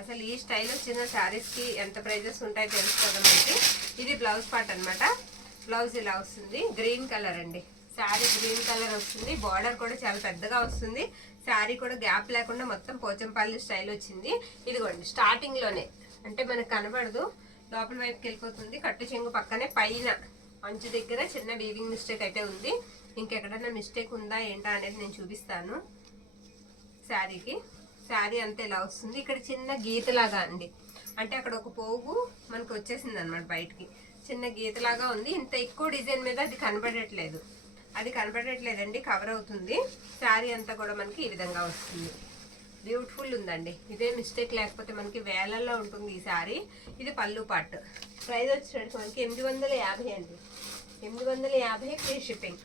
అసలు ఈ స్టైల్ వచ్చిన శారీస్కి ఎంత ప్రైజెస్ ఉంటాయో తెలుసుకోవడం మనకి. ఇది బ్లౌజ్ పార్ట్ అనమాట. బ్లౌజ్ ఇలా వస్తుంది, గ్రీన్ కలర్ అండి. శారీ గ్రీన్ కలర్ వస్తుంది, బార్డర్ కూడా చాలా పెద్దగా వస్తుంది. శారీ కూడా గ్యాప్ లేకుండా మొత్తం పోచంపల్లి స్టైల్ వచ్చింది. ఇదిగోండి స్టార్టింగ్లోనే, అంటే మనకు కనబడదు, లోపల వైపుకి వెళ్ళిపోతుంది. కట్టు చెంగు పక్కనే పైన అంచు దగ్గర చిన్న వీవింగ్ మిస్టేక్ అయితే ఉంది. ఇంకెక్కడన్నా మిస్టేక్ ఉందా ఏంటా అనేది నేను చూపిస్తాను. శారీకి శారీ అంతా ఇలా వస్తుంది. ఇక్కడ చిన్న గీతలాగా అండి, అంటే అక్కడ ఒక పోగు మనకు వచ్చేసింది అనమాట బయటికి. చిన్న గీతలాగా ఉంది. ఇంత ఎక్కువ డిజైన్ మీద అది కనబడట్లేదు, అది కనబడట్లేదండి, కవర్ అవుతుంది. శారీ అంతా కూడా మనకి ఈ విధంగా వస్తుంది. బ్యూటిఫుల్ ఉందండి. ఇదే మిస్టేక్ లేకపోతే మనకి వేలల్లో ఉంటుంది ఈ శారీ. ఇది పళ్ళు పార్ట్. ప్రైస్ వచ్చేసరికి మనకి 850 అండి. 850 free shipping.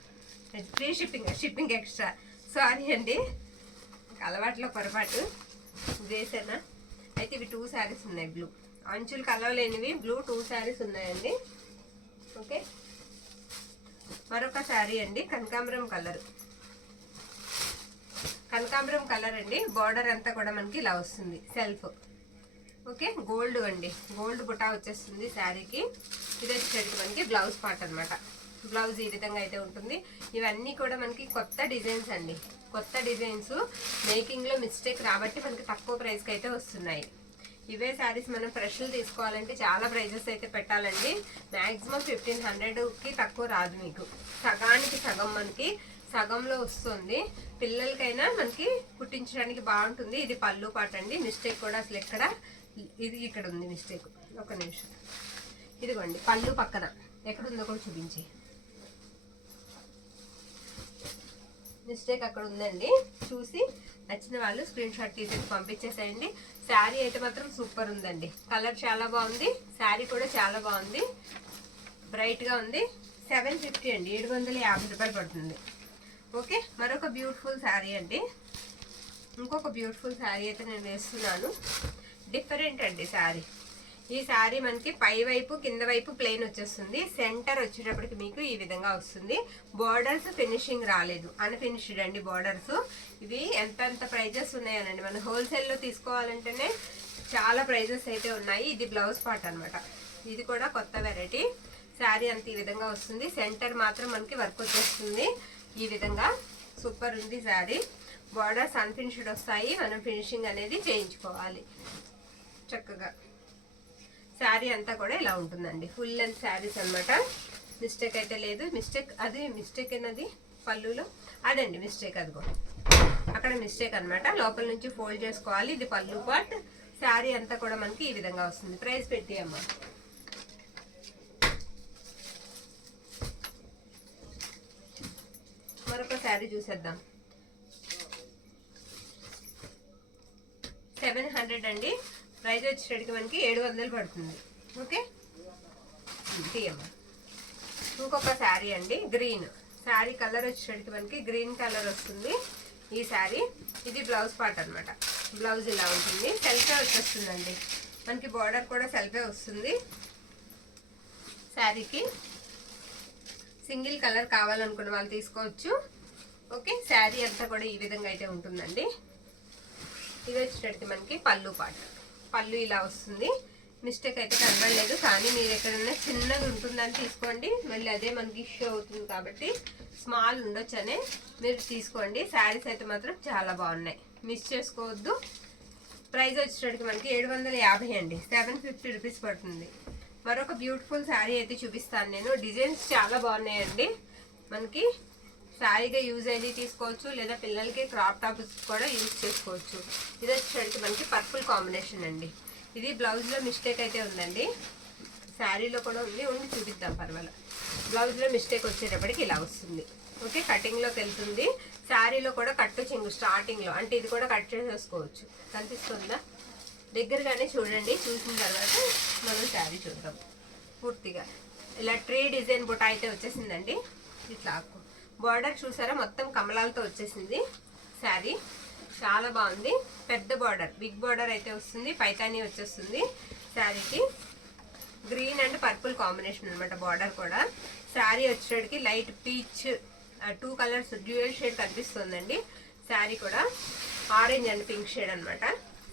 Free shipping, shipping extra. Sorry అండి, అలవాట్లో పొరపాటు చేసానా. అయితే ఇవి 2 శారీస్ ఉన్నాయి. బ్లూ అంచులు కలవలేనివి బ్లూ 2 శారీస్ ఉన్నాయండి. ఓకే, మరొక శారీ అండి. కనకాంబరం కలర్, కనకాంబరం కలర్ అండి. బార్డర్ అంతా కూడా మనకి ఇలా వస్తుంది సెల్ఫ్. ఓకే, గోల్డ్ అండి, గోల్డ్ బుటా వచ్చేస్తుంది శారీకి. ఇది వచ్చేసరికి మనకి బ్లౌజ్ పార్ట్ అనమాట. బ్లౌజ్ ఈ విధంగా అయితే ఉంటుంది. ఇవన్నీ కూడా మనకి కొత్త డిజైన్స్ అండి, కొత్త డిజైన్స్. మేకింగ్లో మిస్టేక్ రాబట్టి మనకి తక్కువ ప్రైస్కి అయితే వస్తున్నాయి. ఇవే శారీస్ మనం ఫ్రెష్లు తీసుకోవాలంటే చాలా ప్రైజెస్ అయితే పెట్టాలండి. మ్యాక్సిమం 1500కి తక్కువ రాదు మీకు. సగానికి సగం మనకి సగంలో వస్తుంది. పిల్లలకైనా మనకి కుట్టించడానికి బాగుంటుంది. ఇది పళ్ళు పాట అండి. మిస్టేక్ కూడా అసలు ఎక్కడ, ఇది ఇక్కడ ఉంది మిస్టేక్. ఒక నిమిషం, ఇదిగోండి పళ్ళు పక్కన ఎక్కడ ఉందో కూడా చూపించి. మిస్టేక్ అక్కడ ఉందండి, చూసి నచ్చిన వాళ్ళు స్క్రీన్ షాట్ తీసి పంపించేసేయండి. శారీ అయితే మాత్రం సూపర్ ఉందండి. కలర్ చాలా బాగుంది, శారీ కూడా చాలా బాగుంది, బ్రైట్గా ఉంది. 750 అండి, 750 రూపాయలు పడుతుంది. ఓకే, మరొక బ్యూటిఫుల్ శారీ అండి. ఇంకొక బ్యూటిఫుల్ శారీ అయితే నేను వేస్తున్నాను. డిఫరెంట్ అండి శారీ. ఈ శారీ మనకి పై వైపు కింద వైపు ప్లెయిన్ వచ్చేస్తుంది. సెంటర్ వచ్చేటప్పటికి మీకు ఈ విధంగా వస్తుంది. బార్డర్స్ ఫినిషింగ్ రాలేదు, అన్ఫినిష్డ్ అండి బార్డర్స్. ఇవి ఎంత ప్రైజెస్ ఉన్నాయనండి. మనం హోల్సేల్లో తీసుకోవాలంటేనే చాలా ప్రైజెస్ అయితే ఉన్నాయి. ఇది బ్లౌజ్ పార్ట్ అనమాట. ఇది కూడా కొత్త వెరైటీ. శారీ అంత ఈ విధంగా వస్తుంది. సెంటర్ మాత్రం మనకి వర్క్ వచ్చేస్తుంది ఈ విధంగా. సూపర్ ఉంది శారీ. బార్డర్స్ అన్ఫినిష్డ్ వస్తాయి, మనం ఫినిషింగ్ అనేది చేయించుకోవాలి చక్కగా. శారీ అంతా కూడా ఇలా ఉంటుందండి. ఫుల్ లెంత్ శారీస్ అనమాట. మిస్టేక్ అయితే లేదు. మిస్టేక్ అది మిస్టేక్ అన్నది పళ్ళులో అదండి మిస్టేక్, అదిగో అక్కడ మిస్టేక్ అనమాట. లోపల నుంచి ఫోల్డ్ చేసుకోవాలి. ఇది పళ్ళు పార్ట్. శారీ అంతా కూడా మనకి ఈ విధంగా వస్తుంది. ప్రైస్ పెట్టి అమ్మా. మరొక శారీ చూసేద్దాం. 700 అండి. ప్రైస్ వచ్చేటికి మనకి 700 పడుతుంది. ఓకే, తీయమ్మా. ఇంకొక శారీ అండి, గ్రీన్ శారీ. కలర్ వచ్చేటికి మనకి గ్రీన్ కలర్ వస్తుంది ఈ శారీ. ఇది బ్లౌజ్ పార్ట్ అనమాట. బ్లౌజ్ ఇలా ఉంటుంది, సెల్ఫే వచ్చేస్తుందండి మనకి. బార్డర్ కూడా సెల్ఫే వస్తుంది. శారీకి సింగిల్ కలర్ కావాలనుకున్న వాళ్ళు తీసుకోవచ్చు. ఓకే, శారీ అంతా కూడా ఈ విధంగా అయితే ఉంటుందండి. ఇది వచ్చేటట్టు మనకి పళ్ళు పార్ట్. పళ్ళు ఇలా వస్తుంది. మిస్టేక్ అయితే కనబడలేదు, కానీ మీరు ఎక్కడన్నా చిన్నది ఉంటుందని తీసుకోండి. మళ్ళీ అదే మనకి ఇష్యూ అవుతుంది కాబట్టి స్మాల్ ఉండొచ్చనే మీరు తీసుకోండి. శారీస్ అయితే మాత్రం చాలా బాగున్నాయి, మిస్ చేసుకోవద్దు. ప్రైస్ వచ్చేటట్టు మనకి 750 అండి. 750 రూపీస్ పడుతుంది. మరొక బ్యూటిఫుల్ శారీ అయితే చూపిస్తాను నేను. డిజైన్స్ చాలా బాగున్నాయండి. మనకి శారీగా యూజ్ అయ్యి తీసుకోవచ్చు, లేదా పిల్లలకి క్రాప్ టాప్స్ కూడా యూజ్ చేసుకోవచ్చు. ఇది వచ్చేసరికి మనకి పర్పుల్ కాంబినేషన్ అండి. ఇది బ్లౌజ్లో మిస్టేక్ అయితే ఉందండి, శారీలో కూడా ఉండి చూపిద్దాం పర్వాలేదు. బ్లౌజ్లో మిస్టేక్ వచ్చేటప్పటికి ఇలా వస్తుంది. ఓకే, కటింగ్లోకి వెళ్తుంది. శారీలో కూడా కట్టు చెంగు స్టార్టింగ్లో, అంటే ఇది కూడా కట్ చేసేసుకోవచ్చు. కనిపిస్తుందా? దగ్గరగానే చూడండి, చూసిన తర్వాత మనం శారీ చూద్దాం పూర్తిగా. ఇలా ట్రీ డిజైన్ బుట్ట అయితే వచ్చేసిందండి. ఇట్లా బార్డర్ చూసారా, మొత్తం కమలాలతో వచ్చేసింది శారీ. చాలా బాగుంది. పెద్ద బార్డర్, బిగ్ బార్డర్ అయితే వస్తుంది. పైతానీ వచ్చేస్తుంది శారీకి. గ్రీన్ అండ్ పర్పుల్ కాంబినేషన్ అనమాట బార్డర్ కూడా. శారీ వచ్చేటికి light peach 2 colours dual shade కనిపిస్తుందండి. శారీ కూడా ఆరెంజ్ అండ్ పింక్ షేడ్ అనమాట.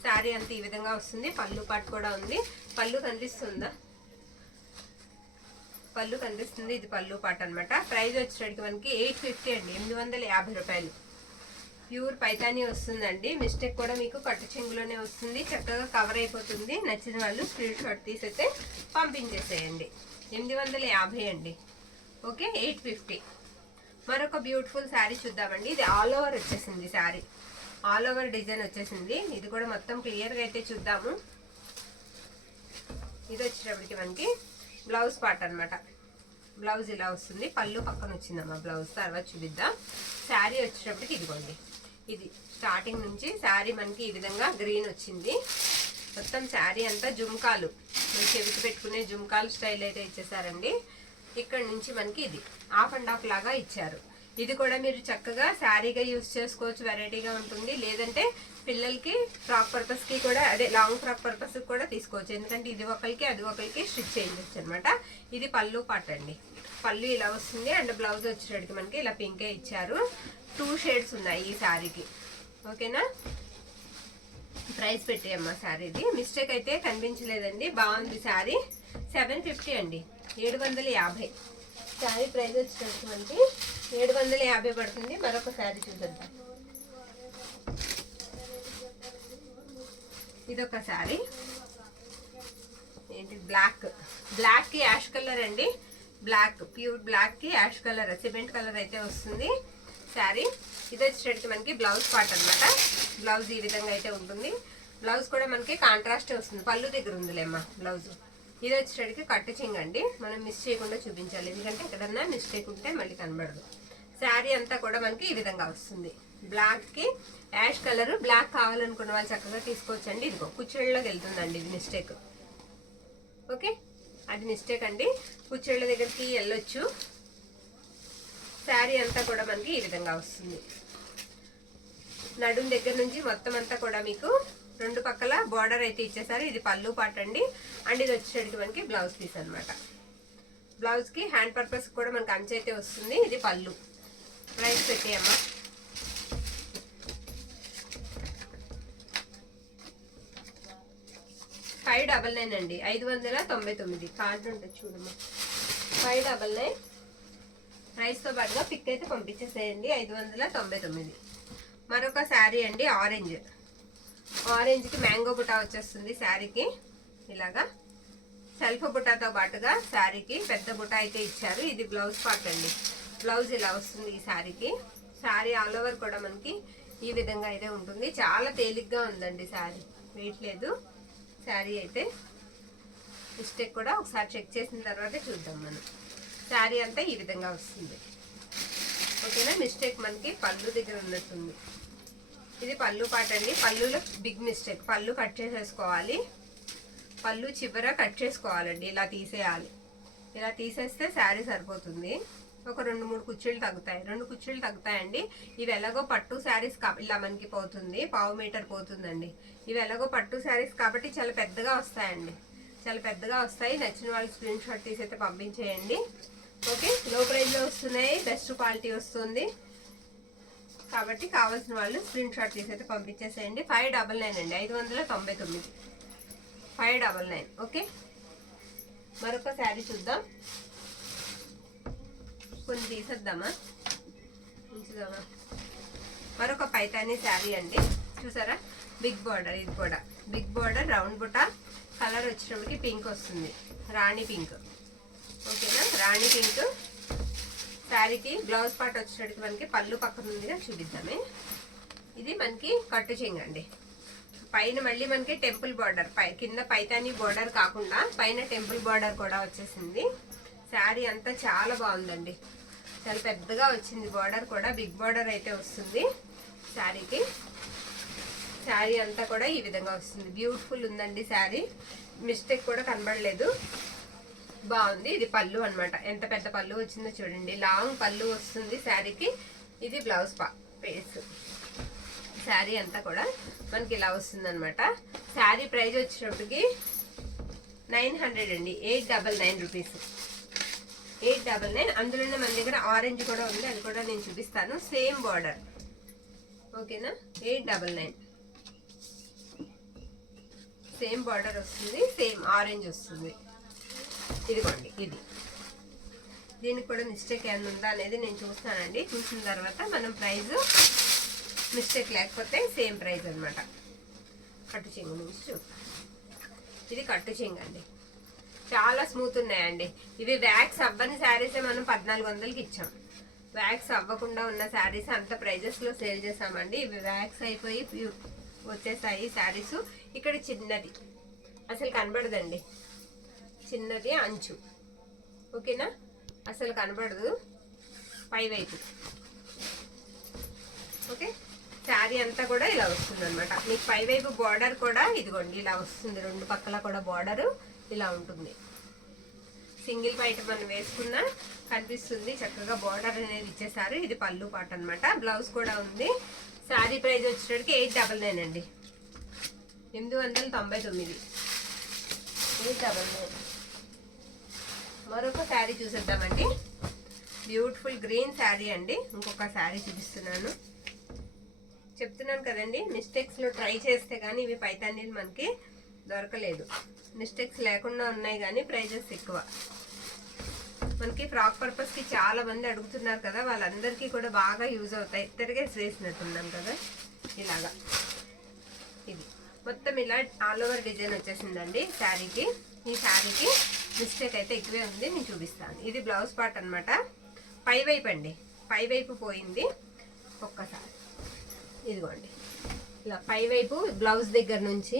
శారీ అంతా ఈ విధంగా వస్తుంది. పళ్ళు పాటు కూడా ఉంది. పళ్ళు కనిపిస్తుందా? పళ్ళు కనిపిస్తుంది. ఇది పళ్ళు పాట అనమాట. ప్రైస్ వచ్చేటికి మనకి 850 అండి, 850 రూపాయలు. ప్యూర్ పైతానీ వస్తుందండి. మిస్టేక్ కూడా మీకు కట్టు చెంగులోనే వస్తుంది. చక్కగా కవర్ అయిపోతుంది. నచ్చిన వాళ్ళు స్క్రీన్ షాట్ తీసైతే పంపించేసేయండి. 850 అండి. ఓకే, 850. మరొక బ్యూటిఫుల్ శారీ చూద్దామండి. ఇది ఆల్ ఓవర్ వచ్చేసింది శారీ. ఆల్ ఓవర్ డిజైన్ వచ్చేసింది. ఇది కూడా మొత్తం క్లియర్గా అయితే చూద్దాము. ఇది వచ్చేటప్పటికి మనకి బ్లౌజ్ పార్ట్ అనమాట. బ్లౌజ్ ఇలా వస్తుంది. పళ్ళు పక్కన వచ్చిందమ్మా బ్లౌజ్, తర్వాత చూపిద్దాం. శారీ వచ్చేటప్పటికి ఇదిగోండి, ఇది స్టార్టింగ్ నుంచి శారీ మనకి ఈ విధంగా గ్రీన్ వచ్చింది. మొత్తం శారీ అంతా జుమ్కాలు, చెవికి పెట్టుకునే జుమ్కాలు స్టైల్ అయితే ఇచ్చేసారండి. ఇక్కడ నుంచి మనకి ఇది హాఫ్ అండ్ హాఫ్ లాగా ఇచ్చారు. ఇది కూడా మీరు చక్కగా శారీగా యూజ్ చేసుకోవచ్చు, వెరైటీగా ఉంటుంది. లేదంటే పిల్లలకి ఫ్రాక్ పర్పస్కి కూడా, అదే లాంగ్ ఫ్రాక్ పర్పస్కి కూడా తీసుకోవచ్చు. ఎందుకంటే ఇది ఒకరికి అది ఒకరికి స్టిచ్ చేయించవచ్చు అనమాట. ఇది పళ్ళు పాట అండి. పళ్ళు ఇలా వస్తుంది. అండ్ బ్లౌజ్ వచ్చేటప్పటికి మనకి ఇలా పింకే ఇచ్చారు. 2 షేడ్స్ ఉన్నాయి ఈ శారీకి. ఓకేనా? ప్రైస్ పెట్టేయమ్మా శారీది. మిస్టేక్ అయితే కనిపించలేదండి. బాగుంది శారీ. 750 అండి, 750. శారీ ప్రైస్ వచ్చేటప్పటికి మనకి 750 పడుతుంది. మరొక శారీ చూద్దాం. ఇదొక శారీ. ఏంటి, బ్లాక్ కి యాష్ కలర్ అండి. బ్లాక్, ప్యూర్ బ్లాక్ కి యాష్ కలర్, సిమెంట్ కలర్ అయితే వస్తుంది శారీ. ఇది వచ్చేటప్పటికి మనకి బ్లౌజ్ పార్ట్ అనమాట. బ్లౌజ్ ఈ విధంగా అయితే ఉంటుంది. బ్లౌజ్ కూడా మనకి కాంట్రాస్ట్ వస్తుంది. పళ్ళు దగ్గర ఉందిలేమ్మా బ్లౌజ్. ఇది వచ్చేటప్పటికి కట్టు చెంగు అండి. మనం మిస్ చేయకుండా చూపించాలి, ఎందుకంటే ఎక్కడన్నా మిస్టేక్ ఉంటే మళ్ళీ కనబడదు. శారీ అంతా కూడా మనకి ఈ విధంగా వస్తుంది. బ్లాక్ కి యాష్ కలర్. బ్లాక్ కావాలనుకున్న వాళ్ళు చక్కగా తీసుకోవచ్చు అండి. ఇదిగో కుచ్చెళ్ళలోకి వెళ్తుందండి, ఇది మిస్టేక్. ఓకే, అది మిస్టేక్ అండి. కుచ్చెళ్ళ దగ్గరికి వెళ్ళొచ్చు. శారీ అంతా కూడా మనకి ఈ విధంగా వస్తుంది. నడుం దగ్గర నుంచి మొత్తం అంతా కూడా మీకు 2 పక్కల బార్డర్ అయితే ఇచ్చేసారు. ఇది పళ్ళు పాట అండి. అండ్ ఇది వచ్చేసరికి మనకి బ్లౌజ్ పీస్ అనమాట. బ్లౌజ్ కి హ్యాండ్ పర్పస్ కూడా మనకి అంచు అయితే వస్తుంది. ఇది పళ్ళు. ప్రైస్ పెట్టేయమ్మా. $599 అండి, 599. కార్డు ఉంటుంది చూడమ్మా. 599. ప్రైస్తో పాటుగా పిక్ అయితే పంపించేసేయండి. 599. మరొక శారీ అండి, ఆరెంజ్కి మ్యాంగో బుటా వచ్చేస్తుంది శారీకి. ఇలాగా సెల్ఫ్ బుటాతో పాటుగా శారీకి పెద్ద బుటా అయితే ఇచ్చారు. ఇది బ్లౌజ్ పార్ట్ అండి. బ్లౌజ్ ఇలా వస్తుంది ఈ శారీకి. శారీ ఆల్ ఓవర్ కూడా మనకి ఈ విధంగా అయితే ఉంటుంది. చాలా తేలిగ్గా ఉందండి శారీ, వెయిట్ లేదు శారీ అయితే. మిస్టేక్ కూడా ఒకసారి చెక్ చేసిన తర్వాత చూద్దాం మనం. శారీ అంతా ఈ విధంగా వస్తుంది. ఓకేనా? మిస్టేక్ మనకి పళ్ళు దగ్గర ఉన్నట్టుంది. ఇది పళ్ళు పాట అండి. పళ్ళులో బిగ్ మిస్టేక్, పళ్ళు కట్ చేసేసుకోవాలి. పళ్ళు చివర కట్ చేసుకోవాలండి. ఇలా తీసేయాలి. ఇలా తీసేస్తే శారీ సరిపోతుంది. ఒక 2-3 కుర్చీలు తగ్గుతాయి. 2 కుర్చీలు తగ్గుతాయండి. ఇవి ఎలాగో పట్టు శారీస్ ఇలా మనకి పోతుంది, 1/2 మీటర్ పోతుందండి. ఇవి ఎలాగో పట్టు శారీస్ కాబట్టి చాలా పెద్దగా వస్తాయండి. చాలా పెద్దగా వస్తాయి. నచ్చిన వాళ్ళు స్క్రీన్ షాట్ తీసి అయితే పంపించేయండి. ఓకే, లో ప్రైస్లో వస్తున్నాయి, బెస్ట్ క్వాలిటీ వస్తుంది కాబట్టి కావాల్సిన వాళ్ళు స్క్రీన్ షాట్ తీసి అయితే పంపించేసేయండి. 599 అండి, 599. 599. ఓకే, మరొక శారీ చూద్దాం. కొన్ని తీసేద్దామా, ఉంచుదామా. మరొక పైతానీ శారీ అండి. చూసారా, బిగ్ బార్డర్. ఇది కూడా బిగ్ బార్డర్, రౌండ్ బుట్ట. కలర్ వచ్చేటప్పటికి పింక్ వస్తుంది, రాణి పింక్. ఓకేనా, రాణి పింక్. శారీకి బ్లౌజ్ పార్ట్ వచ్చేటప్పటికి మనకి పళ్ళు పక్కన ఉందిగా, చూపిద్దామే. ఇది మనకి కట్టు చెంగండి. పైన మళ్ళీ మనకి టెంపుల్ బార్డర్, కింద పైతానీ బార్డర్ కాకుండా పైన టెంపుల్ బార్డర్ కూడా వచ్చేసింది. శారీ అంతా చాలా బాగుందండి. చాలా పెద్దగా వచ్చింది బార్డర్ కూడా, బిగ్ బార్డర్ అయితే వస్తుంది శారీకి. శారీ అంతా కూడా ఈ విధంగా వస్తుంది. బ్యూటిఫుల్ ఉందండి శారీ, మిస్టేక్ కూడా కనబడలేదు, బాగుంది. ఇది పళ్ళు అన్నమాట. ఎంత పెద్ద పళ్ళు వచ్చిందో చూడండి, లాంగ్ పళ్ళు వస్తుంది శారీకి. ఇది బ్లౌజ్ పీస్. శారీ అంతా కూడా మనకి ఇలా వస్తుంది అనమాట. శారీ ప్రైస్ వచ్చేటప్పటికి 900 అండి, 899 రూపీస్, 899. అందులోనే మన దగ్గర ఆరెంజ్ కూడా ఉంది, అది కూడా నేను చూపిస్తాను. సేమ్ బార్డర్, ఓకేనా. 899 సేమ్ బార్డర్ వస్తుంది, సేమ్ ఆరెంజ్ వస్తుంది. ఇదిగోండి, ఇది దీనికి కూడా మిస్టేక్ ఏమైనా ఉందా అనేది నేను చూస్తానండి. చూసిన తర్వాత మనం ప్రైస్ మిస్టేక్ లేకపోతే సేమ్ ప్రైస్ అనమాట. కట్టు చెంగు నుంచి చూస్తాను. ఇది కట్టు చెంగు అండి, చాలా స్మూత్ ఉన్నాయండి. ఇవి వ్యాక్స్ అవ్వని శారీసే మనం 1400కి ఇచ్చాం. వ్యాక్స్ అవ్వకుండా ఉన్న శారీస్ అంత ప్రైజెస్లో సేల్ చేసామండి. ఇవి వ్యాక్స్ అయిపోయి వచ్చేసాయి శారీస్. ఇక్కడ చిన్నది అసలు కనబడదండి, చిన్నది అంచు, ఓకేనా, అసలు కనబడదు పైవైపు. ఓకే, శారీ అంతా కూడా ఇలా వస్తుంది అనమాట. మీకు పైవైపు బార్డర్ కూడా ఇదిగోండి ఇలా వస్తుంది, రెండు పక్కల కూడా బార్డర్ ఇలా ఉంటుంది. సింగిల్ పైట మనం వేసుకున్నా కనిపిస్తుంది చక్కగా, బార్డర్ అనేది ఇచ్చేసారు. ఇది పళ్ళు పాట అనమాట. బ్లౌజ్ కూడా ఉంది. శారీ ప్రైస్ వచ్చేటప్పటికి 899 అండి, 899, 899. మరొక శారీ చూసేద్దామండి. బ్యూటిఫుల్ గ్రీన్ శారీ అండి. ఇంకొక శారీ చూపిస్తున్నాను. చెప్తున్నాను కదండి, మిస్టేక్స్లో ట్రై చేస్తే కానీ ఇవి పైతానీలు మనకి దొరకలేదు. మిస్టేక్స్ లేకుండా ఉన్నాయి కానీ ప్రైజెస్ ఎక్కువ. మనకి ఫ్రాక్ పర్పస్కి చాలా మంది అడుగుతున్నారు కదా, వాళ్ళందరికీ కూడా బాగా యూజ్ అవుతాయి. తిరిగేసి వేసినట్టున్నాం కదా ఇలాగా. ఇది మొత్తం ఇలా ఆల్ ఓవర్ డిజైన్ వచ్చేసిందండి శారీకి. ఈ శారీకి మిస్టేక్ అయితే ఎక్కువే ఉంది, నేను చూపిస్తాను. ఇది బ్లౌజ్ పార్ట్ అనమాట. పైవైపు అండి, పైవైపు పోయింది ఒక్కసారి. ఇదిగోండి ఇలా పైవైపు బ్లౌజ్ దగ్గర నుంచి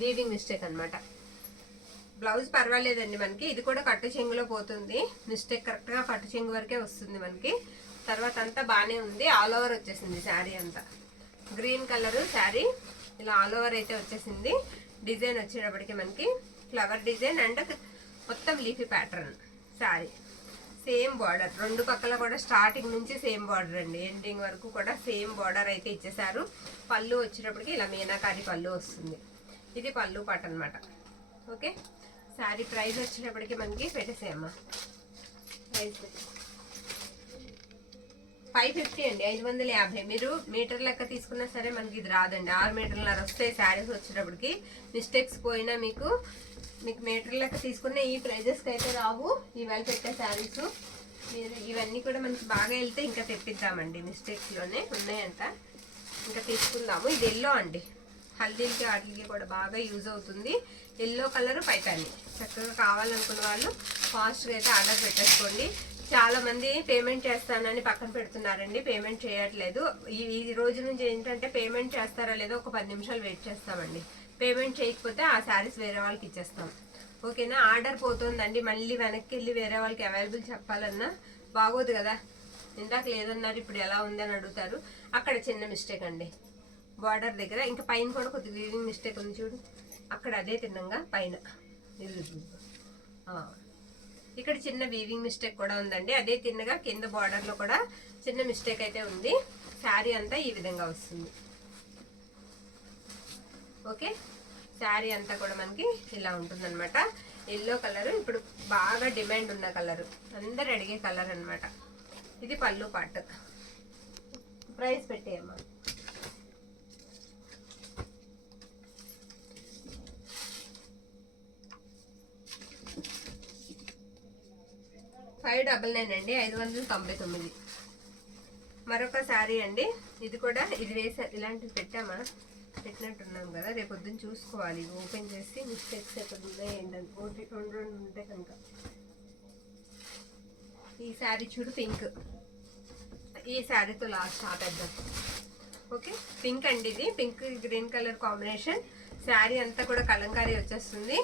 వీవింగ్ మిస్టేక్ అనమాట. బ్లౌజ్ పర్వాలేదండి మనకి, ఇది కూడా కట్టు చెంగులో పోతుంది. మిస్టేక్ కరెక్ట్గా కట్టు చెంగు వరకే వస్తుంది మనకి. తర్వాత అంతా బాగానే ఉంది. ఆల్ ఓవర్ వచ్చేసింది శారీ అంతా. గ్రీన్ కలరు శారీ ఇలా ఆల్ ఓవర్ అయితే వచ్చేసింది. డిజైన్ వచ్చేటప్పటికి మనకి ఫ్లవర్ డిజైన్ అండ్ మొత్తం leafy pattern sari. Same border, రెండు పక్కల కూడా స్టార్టింగ్ నుంచి సేమ్ బార్డర్ అండి, ఎండింగ్ వరకు కూడా సేమ్ బార్డర్ అయితే ఇచ్చేసారు. పళ్ళు వచ్చేటప్పటికి ఇలా మీనాకారి పళ్ళు వస్తుంది. ఇది పళ్ళు పాట అనమాట. ఓకే, శారీ ప్రైస్ వచ్చేటప్పటికి మనకి పెట్టేసేయమ్మా. ప్రైస్ 550 అండి, 550. మీరు మీటర్ లెక్క తీసుకున్నా సరే మనకి ఇది రాదండి. 6 మీటర్లన్నర వస్తాయి శారీస్ వచ్చేటప్పటికి. మిస్టేక్స్ పోయినా మీకు మీటర్ లెక్క తీసుకున్న ఈ ప్రైజెస్కి అయితే రావు ఇవాళ పెట్టే శారీస్. మీరు ఇవన్నీ కూడా మనకి బాగా వెళ్తే ఇంకా తెప్పిద్దామండి. మిస్టేక్స్లోనే ఉన్నాయంట, ఇంకా తీసుకుందాము. ఇది ఎల్లో అండి, హల్దీలకి వాటికి కూడా బాగా యూజ్ అవుతుంది. Yellow colour Paithani. చక్కగా కావాలనుకున్న వాళ్ళు ఫాస్ట్గా అయితే ఆర్డర్ పెట్టేసుకోండి. చాలా మంది పేమెంట్ చేస్తానని పక్కన పెడుతున్నారండి, పేమెంట్ చేయట్లేదు. ఈ రోజు నుంచి ఏంటంటే పేమెంట్ చేస్తారా లేదో ఒక 10 నిమిషాలు వెయిట్ చేస్తామండి. పేమెంట్ చేయకపోతే ఆ శారీస్ వేరే వాళ్ళకి ఇచ్చేస్తాం, ఓకేనా. ఆర్డర్ పోతుందండి, మళ్ళీ వెనక్కి వెళ్ళి వేరే వాళ్ళకి అవైలబుల్ చెప్పాలన్నా బాగోదు కదా. ఇందాక లేదన్నారు, ఇప్పుడు ఎలా ఉందని అడుగుతారు. అక్కడ చిన్న మిస్టేక్ అండి బార్డర్ దగ్గర. ఇంకా పైన కూడా కొద్దిగా వీవింగ్ మిస్టేక్ ఉంది చూడు, అక్కడ అదే తిన్నంగా పైన ఇక్కడ చిన్న వీవింగ్ మిస్టేక్ కూడా ఉందండి. అదే తిన్నగా కింద బార్డర్లో కూడా చిన్న మిస్టేక్ అయితే ఉంది. శారీ అంతా ఈ విధంగా వస్తుంది. ఓకే, శారీ అంతా కూడా మనకి ఇలా ఉంటుందన్నమాట. ఎల్లో కలర్ ఇప్పుడు బాగా డిమాండ్ ఉన్న కలర్, అందరు అడిగే కలర్ అనమాట. ఇది పళ్ళు పాటు. ప్రైస్ పెట్టేయమ్మా. 599 అండి, 599. మరొక శారీ అండి, ఇది కూడా ఇది వేసా. ఇలాంటివి పెట్టినట్టున్నాం కదా, రేపు పొద్దున్న చూసుకోవాలి ఓపెన్ చేసి మిస్టేక్స్ ఎక్కడ ఉన్నాయి ఏంటంటే. ఒకటి రెండు ఉంటాయి కనుక. ఈ శారీ చూడు పింక్, ఈ శారీతో లాస్ట్ ఆపేద్దాం. ఓకే, పింక్ అండి, ఇది pink green colour combination. Sari అంతా కూడా కలంకారీ వచ్చేస్తుంది.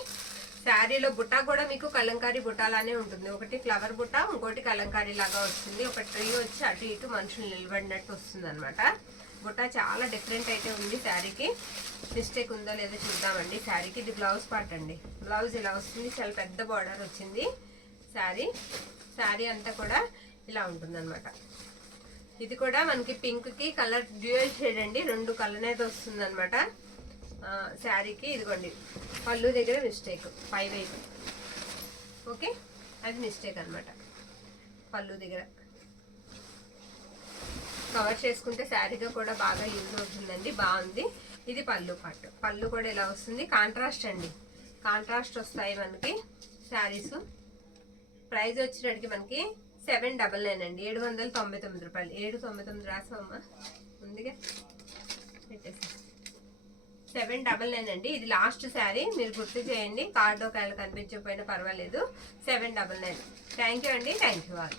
శారీలో బుట్ట కూడా మీకు కలంకారీ బుట్టాలానే ఉంటుంది. ఒకటి ఫ్లవర్ బుట్ట, ఇంకోటి కలంకారీ లాగా వస్తుంది. ఒక ట్రీ వచ్చి అటు ఇటు మనుషులు నిలబడినట్టు వస్తుంది అనమాట. బుట్ట చాలా డిఫరెంట్ అయితే ఉంది శారీకి. మిస్టేక్ ఉందో లేదో చూద్దామండి శారీకి. ఇది బ్లౌజ్ పార్ట్ అండి. బ్లౌజ్ ఇలా వస్తుంది, చాలా పెద్ద బార్డర్ వచ్చింది శారీ అంతా కూడా ఇలా ఉంటుందన్నమాట. ఇది కూడా మనకి పింక్ కి కలర్ డ్యూయల్ షేడ్ అండి, 2 కలర్ అనేది వస్తుంది అనమాట శారీకి. ఇదిగోండి పళ్ళు దగ్గర మిస్టేక్, పై వైపు ఓకే, అది మిస్టేక్ అనమాట. పళ్ళు దగ్గర కవర్ చేసుకుంటే శారీగా కూడా బాగా యూజ్ అవుతుందండి, బాగుంది. ఇది పళ్ళు పార్ట్. పళ్ళు కూడా ఇలా వస్తుంది, కాంట్రాస్ట్ అండి, కాంట్రాస్ట్ వస్తాయి మనకి శారీస్. ప్రైస్ వచ్చేటప్పటికి మనకి 799 అండి, 799 రూపాయలు. 799 రాసామమ్మా, ఉందిగా పెట్టేసి 799 అండి. ఇది లాస్ట్ శారీ, మీరు గుర్తు చేయండి. కార్డు ఒకవేళ కనిపించకపోయినా పర్వాలేదు. 799. థ్యాంక్ యూ అండి, థ్యాంక్ యూ ఆల్.